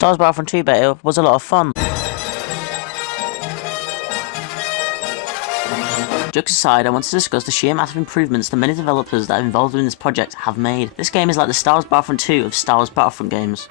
Star Wars Battlefront 2 beta was a lot of fun. Jokes aside, I want to discuss the sheer amount of improvements the many developers that are involved in this project have made. This game is like the Star Wars Battlefront 2 of Star Wars Battlefront games.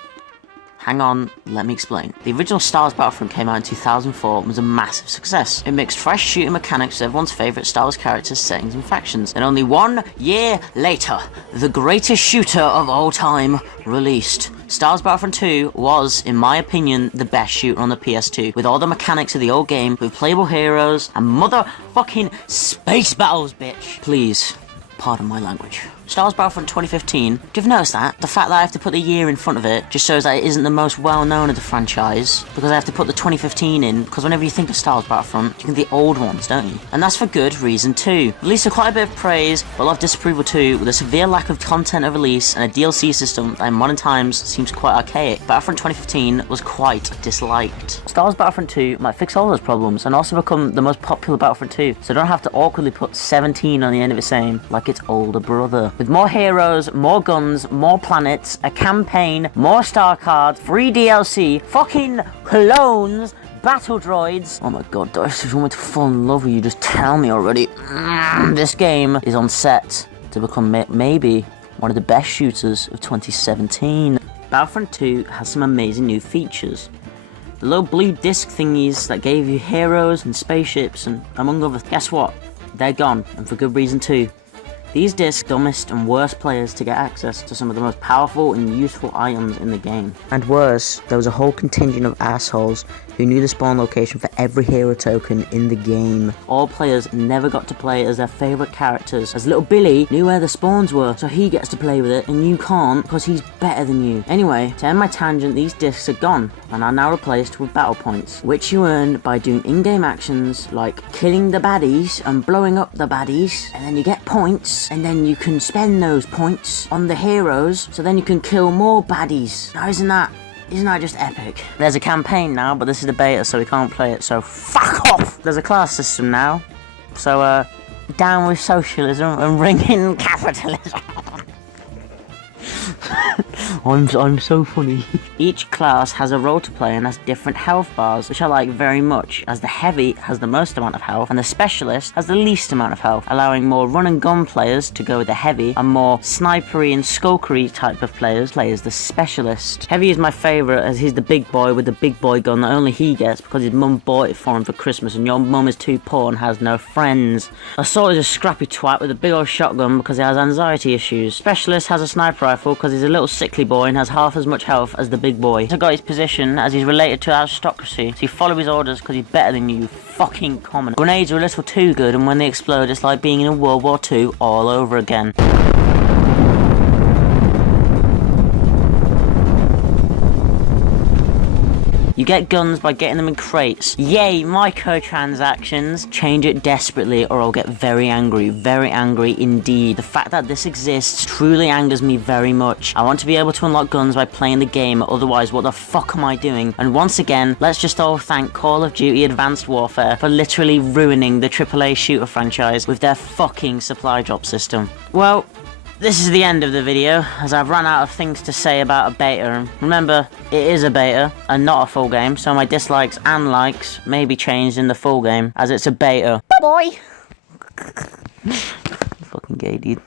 Hang on, let me explain. The original Star Wars Battlefront came out in 2004 and was a massive success. It mixed fresh shooting mechanics with everyone's favourite Star Wars characters, settings and factions. And only 1 year later, the greatest shooter of all time released. Star Wars Battlefront 2 was, in my opinion, the best shooter on the PS2, with all the mechanics of the old game, with playable heroes, and motherfucking space battles, bitch. Please, pardon my language. Star Wars Battlefront 2015, do you've noticed that? The fact that I have to put the year in front of it just shows that it isn't the most well-known of the franchise, because I have to put the 2015 in, because whenever you think of Star Wars Battlefront, you think the old ones, don't you? And that's for good reason too. Released with quite a bit of praise, but a lot of disapproval too, with a severe lack of content at release and a DLC system that in modern times seems quite archaic. Battlefront 2015 was quite disliked. Star Wars Battlefront 2 might fix all those problems and also become the most popular Battlefront 2, so don't have to awkwardly put 17 on the end of its name like its older brother. With more heroes, more guns, more planets, a campaign, more star cards, free DLC, fucking clones, battle droids. Oh my god, do I just want me to fall in love with you? Just tell me already. This game is on set to become maybe one of the best shooters of 2017. Battlefront 2 has some amazing new features. The little blue disc thingies that gave you heroes and spaceships and among others. Guess what? They're gone, and for good reason too. These discs dumbest and worst players to get access to some of the most powerful and useful items in the game. And worse, there was a whole contingent of assholes who knew the spawn location for every hero token in the game. All players never got to play as their favourite characters, as little Billy knew where the spawns were, so he gets to play with it, and you can't because he's better than you. Anyway, to end my tangent, these discs are gone, and are now replaced with battle points, which you earn by doing in-game actions like killing the baddies and blowing up the baddies, and then you get points, and then you can spend those points on the heroes, so then you can kill more baddies. Now isn't that just epic? There's a campaign now, but this is the beta, so we can't play it, so fuck off! There's a class system now, so down with socialism and bring in capitalism. I'm so funny. Each class has a role to play and has different health bars, which I like very much, as the heavy has the most amount of health and the specialist has the least amount of health, allowing more run and gun players to go with the heavy and more snipery and skulkery type of players play as the specialist. Heavy is my favourite as he's the big boy with the big boy gun that only he gets because his mum bought it for him for Christmas and your mum is too poor and has no friends. Assault is a scrappy twat with a big old shotgun because he has anxiety issues. Specialist has a sniper rifle because he's a little sickly boy and has half as much health as the big boy. He's got his position as he's related to aristocracy, so you follow his orders because he's better than you fucking commoner. Grenades are a little too good, and when they explode it's like being in a World War II all over again. You get guns by getting them in crates. Yay, microtransactions. Change it desperately or I'll get very angry indeed. The fact that this exists truly angers me very much. I want to be able to unlock guns by playing the game, otherwise what the fuck am I doing? And once again, let's just all thank Call of Duty Advanced Warfare for literally ruining the AAA shooter franchise with their fucking supply drop system. Well, this is the end of the video, as I've run out of things to say about a beta, and remember, it is a beta, and not a full game, so my dislikes and likes may be changed in the full game, as it's a beta. Bye-bye! Fucking gay, dude.